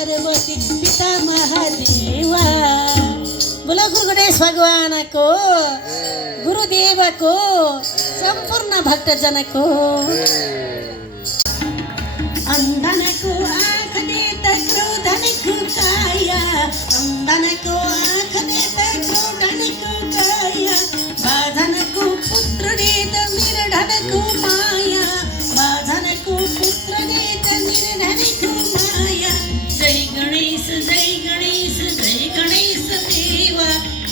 पार्वती पिता महादेवा। बोला गुरु गणेश भगवान को, गुरुदेव को, संपूर्ण भक्तजन को। अंधन को आँख देता क्रोधन को काया, अंधन को आँख देता क्रोधन को काया, बाधन को पुत्र देता निर्धन को माया, बाधन को पुत्र देता निर्धन को माया। जय गणेश जय गणेश जय गणेश देवा,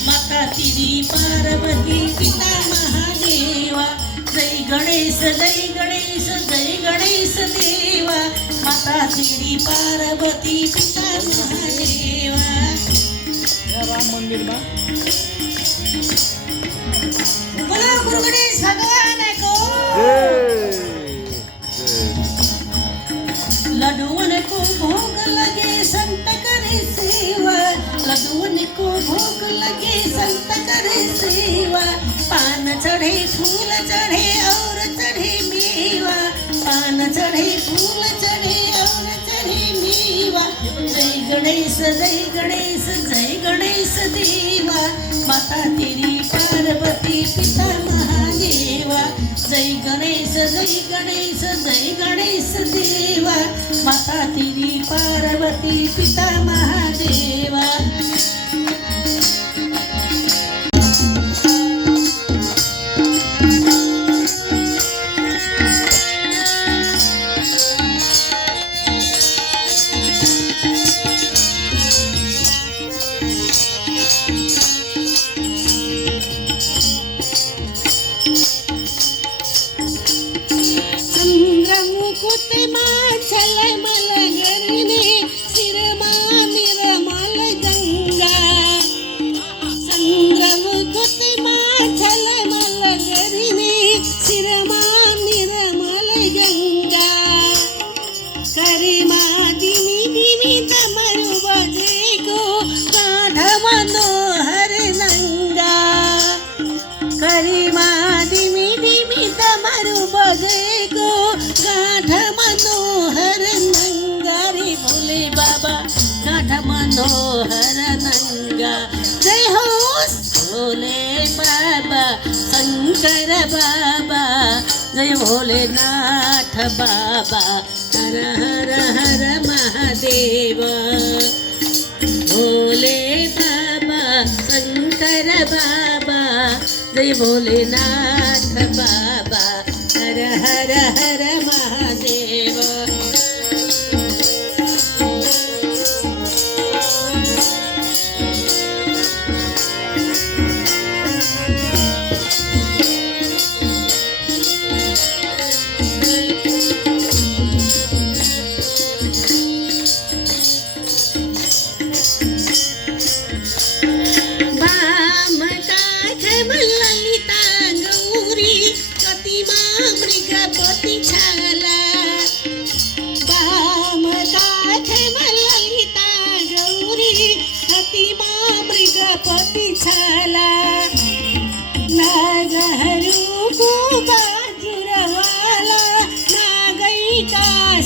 माता तेरी पार्वती पिता महादेवा। जय गणेश जय गणेश जय गणेश देवा, माता तेरी पार्वती पिता महादेवा। राम मंदिर में बोलो गुरु गणेश भगवान को। लड्डुओं को भोग लगे संत करे सेवा, लड्डुओं को भोग लगे संत करे सेवा। पान चढ़े फूल चढ़े और चढ़े मेवा, पान चढ़े फूल चढ़े और चढ़े मेवा। जय गणेश जय गणेश जय गणेश देवा, माता तेरी पार्वती पिता महादेवा। जय गणेश जय गणेश जय गणेश देवा, माता तेरी पार्वती पिता महादेवा। मनोहर नंगा। जय हो भोले बाबा शंकर बाबा, जय भोलेनाथ बाबा। हर हर हर महादेव। भोले बाबा शंकर बाबा, जय भोलेनाथ बाबा। हर हर हर महादेव।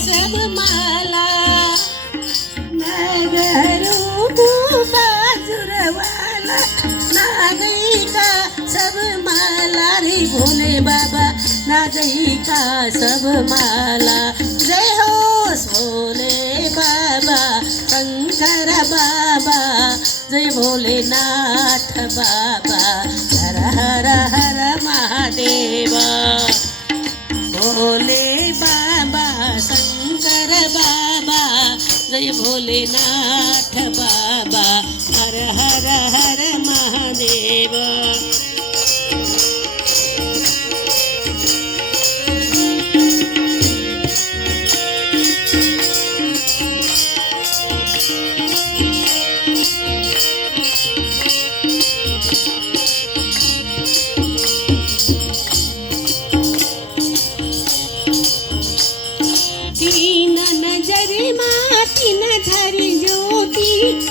सब माला नागरू बाजुरवाला, नागई का सब माला रे भोले बाबा, नागई का सब माला। जय हो भोले बाबा शंकर बाबा, जय भोलेनाथ बाबा। हर हर हर महादेव। भोले बाबा शंकर बाबा, जय भोलेनाथ बाबा। हर हर हर महादेव।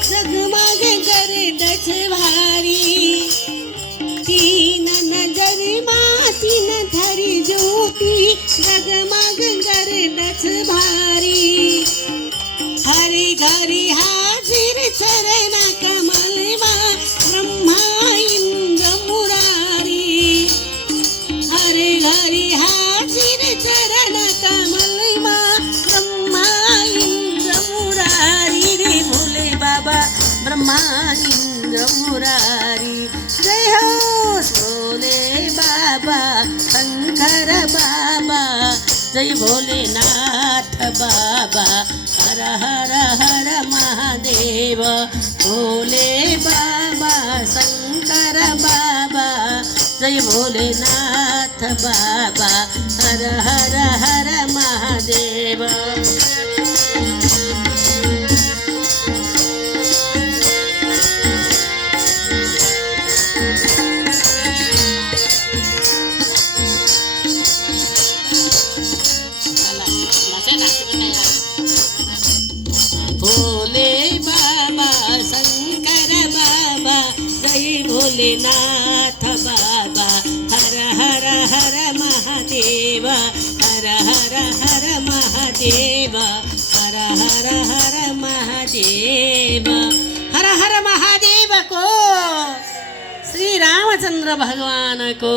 जगमग करे दस भारी, तीन नजर तीन धरी ज्योति, जगमग करे दस भारी। हरि घरी चरण कमल में ब्रह्मा इंद्र मुरारी हरे हरि हाजिर चरण कमल में ब्रह्मा इंद्र मुरारी रे भोले बाबा ब्रह्मा इंद्र मुरारी जय हो भोले बाबा शंकर बाबा जय भोलेनाथ बाबा हर हर हर महादेव भोले बाबा शंकर बाबा जय भोलेनाथ बाबा हर हर हर महादेव भोले बाबा शंकर बाबा जय भोलेनाथ बाबा हर हर हर महादेव हर हर हर महादेव हर हर हर महादेव हर हर महादेव को श्री रामचंद्र भगवान को